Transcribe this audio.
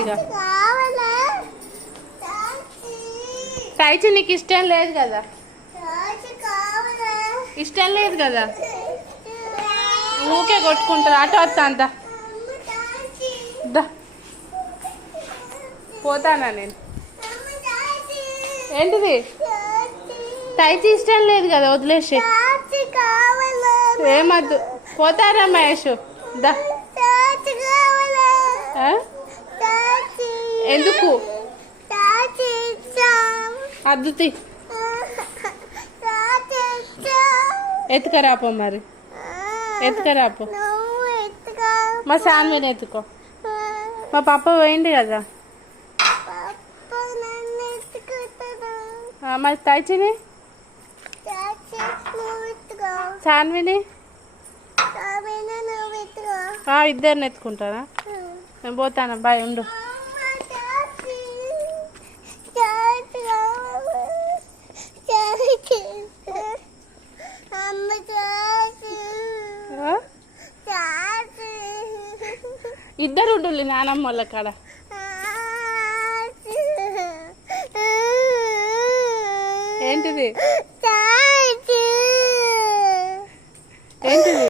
ఇక టైచి నీకు ఇష్టం లేదు కదా, ఇష్టం లేదు కదా, ఊకే కొట్టుకుంటారు. అటు వస్తా అంత పోతానా నేను. ఏంటిది టైచి ఇష్టం లేదు కదా, వదిలేసి ఏమద్దు. పోతారా మహేష్ దా. ఎందుకు అద్దుతి ఎత్తుకరాపో, మరి ఎత్తుకరాపో. మా సాన్విని ఎత్తుకో. మా పాప పోయింది కదా. మరి టైచిని సాన్విని ఇద్దరిని ఎత్తుకుంటారా? నేను పోతాను, బాయ్, ఉండు. ఇద్దరు ఉండు నానమ్మ వాళ్ళ కాడ. ఏంటిది ఏంటిది